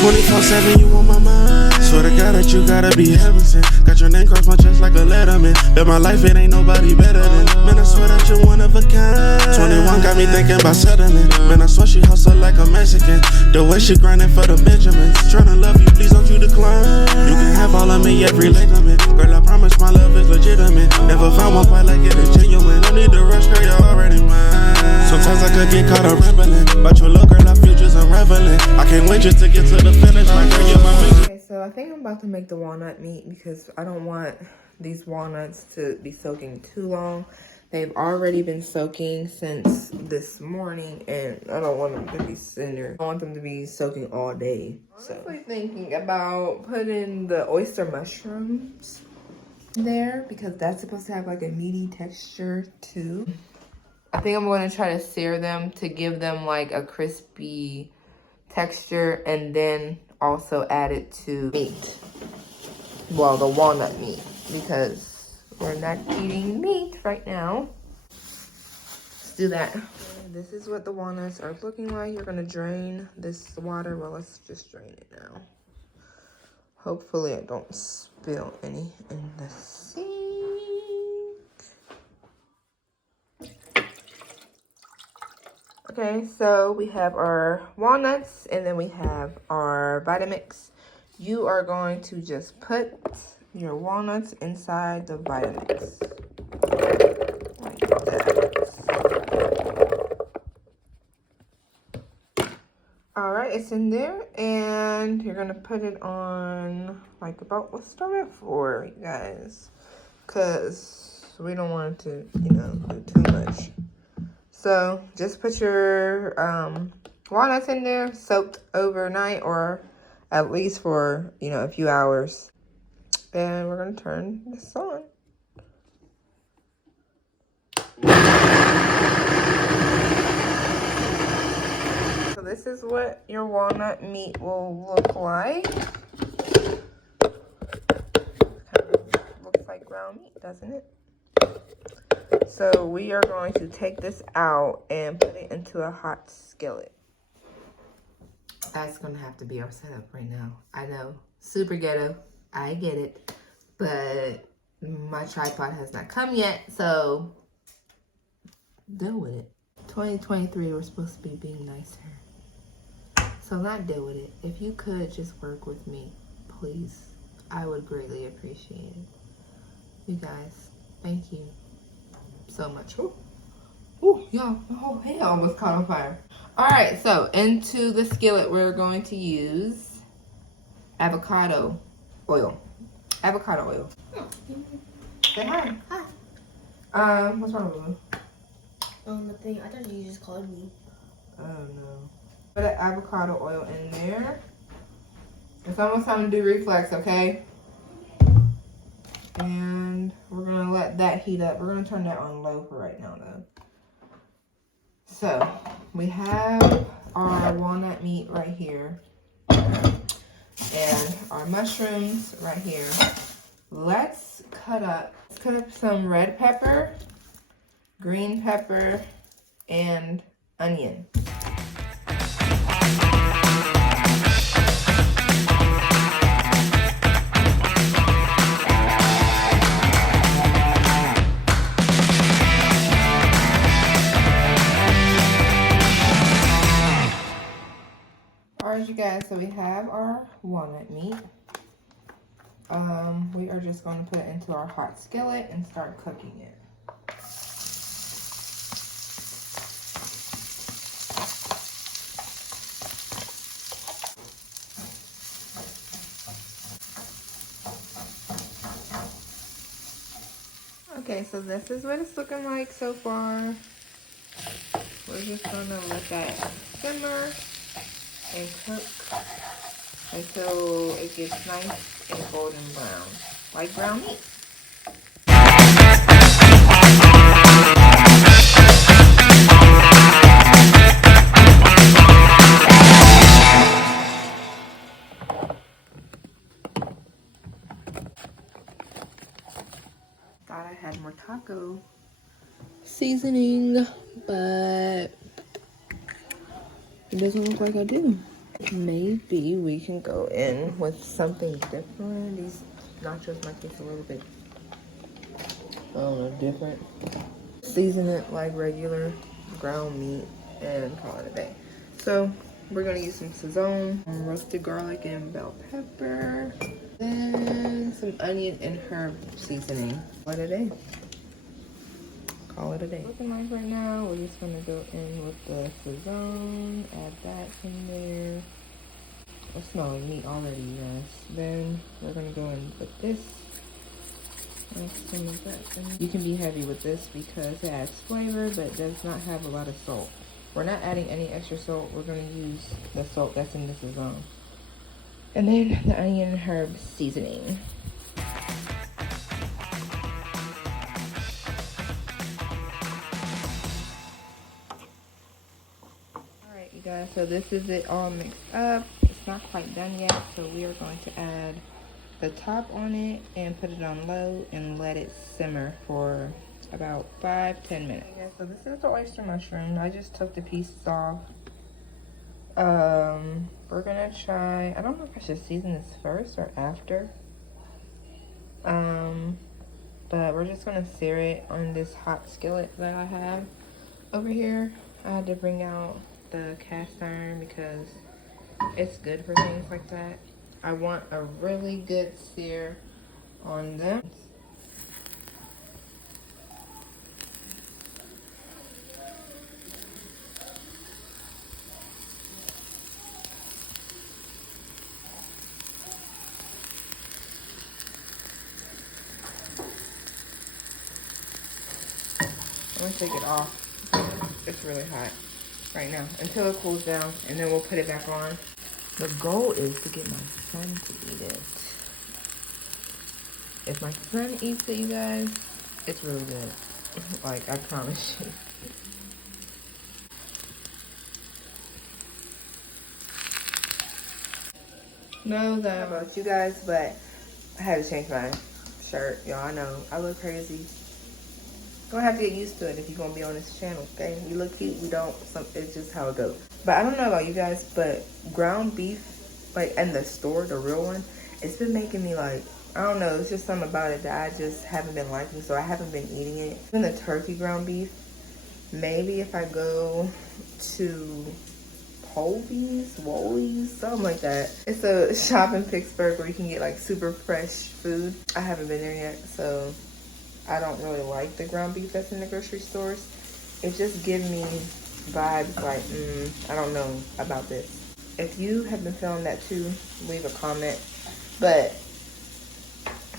24/7, you on my mind. Swear to God that you gotta be heaven sent. Got your name crossed my chest like a letterman. Bet my life, it ain't nobody better than. Man, I swear that you're one of a kind. 21 got me thinking about settling. Man, I swear she hustle like a Mexican. The way she grinding for the Benjamins. Tryna love you, please don't you decline. You can have all of me, every ligament. Girl, I promise my love is legitimate. Never found one quite like it is genuine. No need to rush, girl, you're already mine. Sometimes I could get caught up rambling. But your little girl, our future's unraveling. I can't wait just to get to the finish line, girl, you're my major. Okay, so I think I'm about to make the walnut meat because I don't want these walnuts to be soaking too long. They've already been soaking since this morning, and I don't want them to be tender. I want them to be soaking all day. So I'm honestly thinking about putting the oyster mushrooms there because that's supposed to have like a meaty texture too. I think I'm going to try to sear them to give them like a crispy texture, and then also add it to meat. Well, the walnut meat, because we're not eating meat right now. Let's do that. This is what the walnuts are looking like. You're gonna drain this water. Well, let's just drain it now. Hopefully I don't spill any in the sink. Okay, so we have our walnuts and then we have our Vitamix. You are going to just put your walnuts inside the Vitamix. Like that. Alright, it's in there, and you're gonna put it on like about, let's start at 4, you guys, because we don't want it to, you know, do too much. So just put your walnuts in there, soaked overnight or at least for, you know, a few hours. And we're gonna turn this on. So this is what your walnut meat will look like. Looks like ground meat, doesn't it? So we are going to take this out and put it into a hot skillet. That's gonna have to be our setup right now. I know, super ghetto, I get it, but my tripod has not come yet, so deal with it. 2023, we're supposed to be being nicer, so not deal with it. If you could just work with me, please, I would greatly appreciate it. You guys, thank you so much. Ooh, y'all, my whole head almost caught on fire. All right, so into the skillet, we're going to use avocado oil. Avocado oil. Say hi. Hi. What's wrong with you? Nothing. I thought you just called me. Oh no. Put the avocado oil in there. It's almost time to do reflex, okay? And we're gonna let that heat up. We're gonna turn that on low for right now though. So we have our walnut meat right here and our mushrooms right here. Let's cut up some red pepper, green pepper, and onion. Alright, you guys, so we have our walnut meat. We are just going to put it into our hot skillet and start cooking it. Okay, so this is what it's looking like so far. We're just gonna let that simmer and cook until it gets nice and golden brown, like ground meat. Thought I had more taco seasoning, but it doesn't look like I do. Maybe we can go in with something different. These nachos might taste a little bit, I don't know, different. Season it like regular ground meat and call it a day. So we're gonna use some Sazon, roasted garlic and bell pepper, then some onion and herb seasoning. Call it a day. Call it a day. Looking like right now, we're just gonna go in with the Sazon, add that in there. It smells like meat already, you guys. Then we're gonna go in with this. Add some of that in. You can be heavy with this because it adds flavor, but it does not have a lot of salt. We're not adding any extra salt. We're gonna use the salt that's in the Sazon. And then the onion and herb seasoning. Alright, you guys, so this is it all mixed up. It's not quite done yet, so we are going to add the top on it and put it on low and let it simmer for about 5-10 minutes. Yeah, so this is the oyster mushroom. I just took the pieces off. We're gonna try, I don't know if I should season this first or after. But we're just gonna sear it on this hot skillet that I have over here. I had to bring out the cast iron because it's good for things like that. I want a really good sear on them. I'm gonna take it off. It's really hot right now until it cools down, and then we'll put it back on. The goal is to get my son to eat it. If my son eats it, you guys, it's really good. Like, I promise you. No, that about you guys, but I had to change my shirt. Y'all, I know I look crazy. Gonna have to get used to it if you're gonna be on this channel, okay? We look cute, we don't. It's just how it goes. But I don't know about you guys, but ground beef, like in the store, the real one, it's been making me like, I don't know, it's just something about it that I just haven't been liking, so I haven't been eating it. Even the turkey ground beef, maybe if I go to Woolies, something like that. It's a shop in Pittsburgh where you can get like super fresh food. I haven't been there yet, so I don't really like the ground beef that's in the grocery stores. It just gives me vibes like, I don't know about this. If you have been feeling that too, leave a comment. But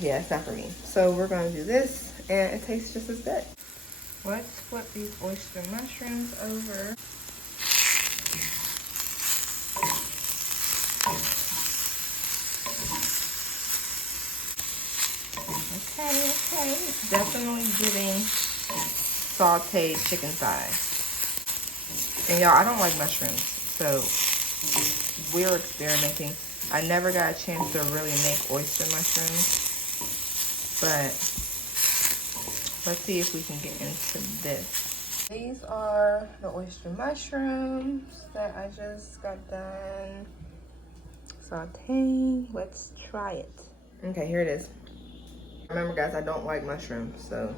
yeah, it's not for me. So we're gonna do this, and it tastes just as good. Let's flip these oyster mushrooms over. Okay. Definitely giving sauteed chicken thighs. And y'all, I don't like mushrooms, so we're experimenting. I never got a chance to really make oyster mushrooms, but let's see if we can get into this. These are the oyster mushrooms that I just got done sauteing. Let's try it. Okay, here it is. Remember, guys, I don't like mushrooms, so.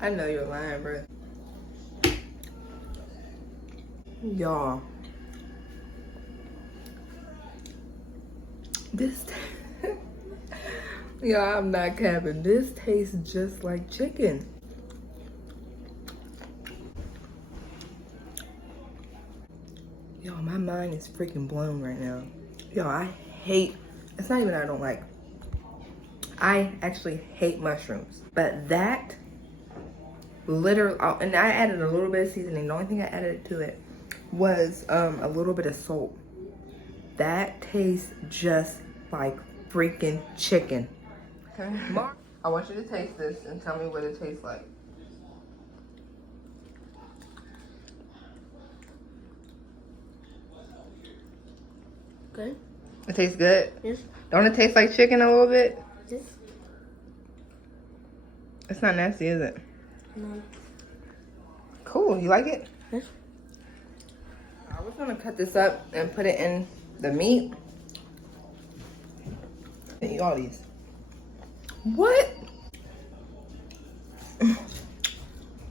I know you're lying, bro. Y'all. This, y'all, I'm not capping. This tastes just like chicken. Yo, my mind is freaking blown right now. Yo, I hate, it's not even that I don't like. I actually hate mushrooms. But that, literally, and I added a little bit of seasoning. The only thing I added to it was a little bit of salt. That tastes just like freaking chicken. Okay, Mark, I want you to taste this and tell me what it tastes like. Okay. It tastes good? Yes. Don't it taste like chicken a little bit? Yes. It's not nasty, is it? No. Cool. You like it? Yes. I was gonna cut this up and put it in the meat. Eat all these. What?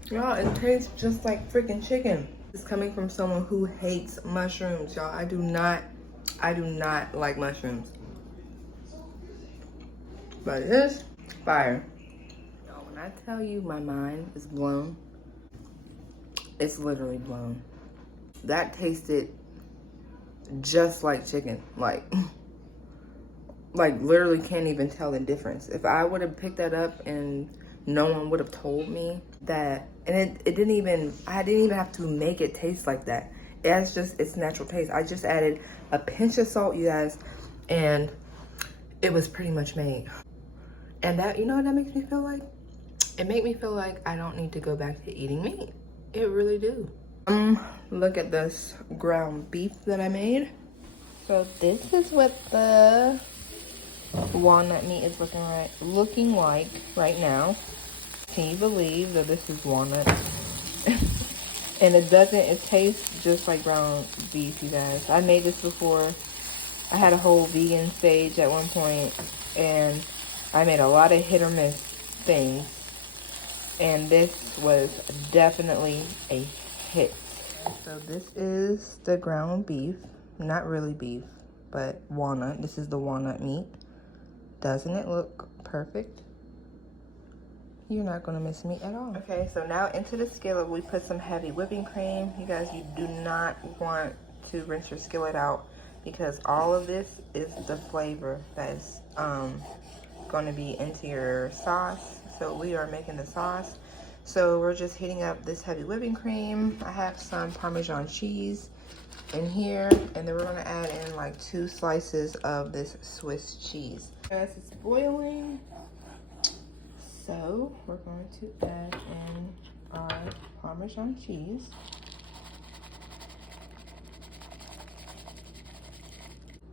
Y'all, it tastes just like freaking chicken. It's coming from someone who hates mushrooms, y'all. I do not like mushrooms. But it's fire. Y'all, when I tell you my mind is blown, it's literally blown. That tasted just like chicken. Like literally can't even tell the difference. If I would have picked that up and no one would have told me that, and it didn't even, I didn't even have to make it taste like that. It's just its natural taste. I just added a pinch of salt, you guys, and it was pretty much made. And that, you know what that makes me feel like? It made me feel like I don't need to go back to eating meat. It really do. Look at this ground beef that I made. So this is what the walnut meat is looking like right now. Can you believe that this is walnut? And it tastes just like ground beef, you guys. I made this before. I had a whole vegan stage at one point, and I made a lot of hit or miss things. And this was definitely a hit. So this is the ground beef. Not really beef, but walnut. This is the walnut meat. Doesn't it look perfect? You're not gonna miss meat at all. Okay, so now into the skillet, we put some heavy whipping cream. You guys, you do not want to rinse your skillet out because all of this is the flavor that is gonna be into your sauce. So we are making the sauce. So we're just heating up this heavy whipping cream. I have some Parmesan cheese in here, and then we're gonna add in like 2 slices of this Swiss cheese. As it's boiling, so we're going to add in our Parmesan cheese.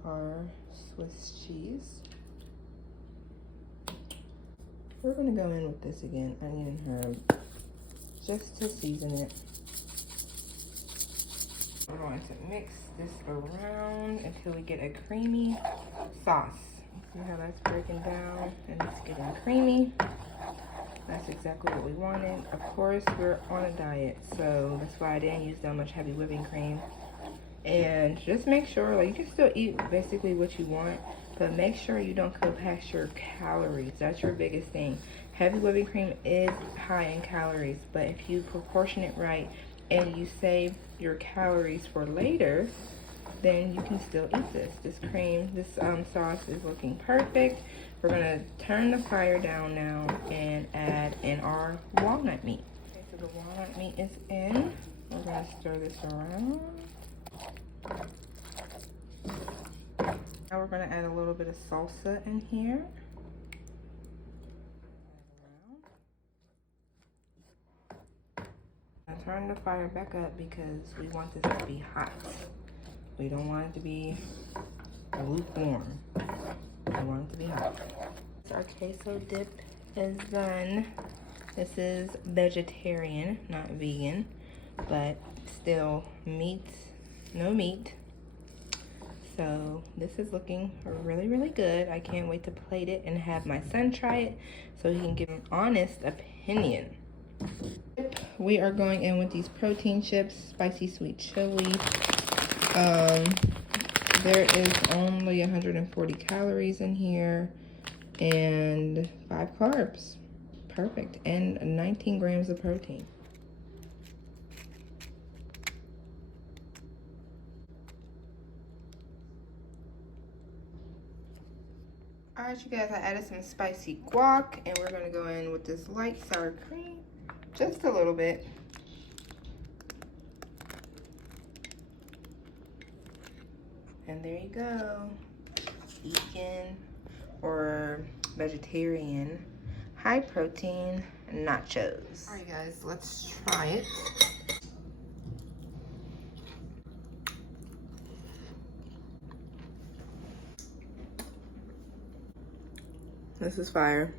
Our Swiss cheese. We're gonna go in with this again, onion and herb, just to season it. We're going to mix this around until we get a creamy sauce. See how that's breaking down and it's getting creamy. That's exactly what we wanted. Of course, we're on a diet, so that's why I didn't use that much heavy whipping cream. And just make sure, like, you can still eat basically what you want, but make sure you don't go past your calories. That's your biggest thing. Heavy whipping cream is high in calories, but if you proportion it right and you save your calories for later, then you can still eat this. This sauce is looking perfect. We're gonna turn the fire down now and add in our walnut meat. Okay, so the walnut meat is in. We're gonna stir this around. Now we're gonna add a little bit of salsa in here. Now turn the fire back up because we want this to be hot. We don't want it to be lukewarm. We want it to be hot. Our queso dip is done. This is vegetarian, not vegan, but still meat, no meat. So this is looking really, really good. I can't wait to plate it and have my son try it so he can give an honest opinion. We are going in with these protein chips, spicy sweet chili. There is only 140 calories in here and 5 carbs. Perfect. And 19 grams of protein. Alright, you guys, I added some spicy guac, and we're gonna go in with this light sour cream, just a little bit. And there you go, vegan or vegetarian, high protein nachos. Alright guys, let's try it. This is fire.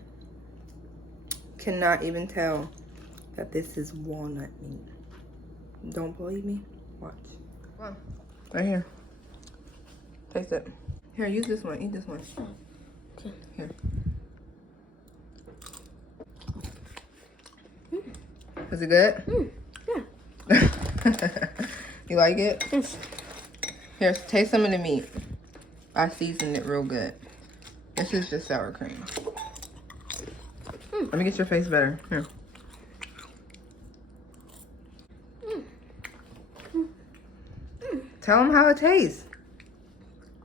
Cannot even tell that this is walnut meat. Don't believe me? Watch. Come on. Right here. Taste it. Here, use this one. Eat this one. Okay. Here. Is it good? Yeah. You like it? Yes. Here, taste some of the meat. I seasoned it real good. This is just sour cream. Let me get your face better. Here. Tell them how it tastes.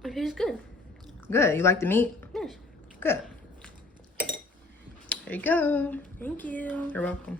It tastes good. Good. You like the meat? Yes. Good. There you go. Thank you. You're welcome.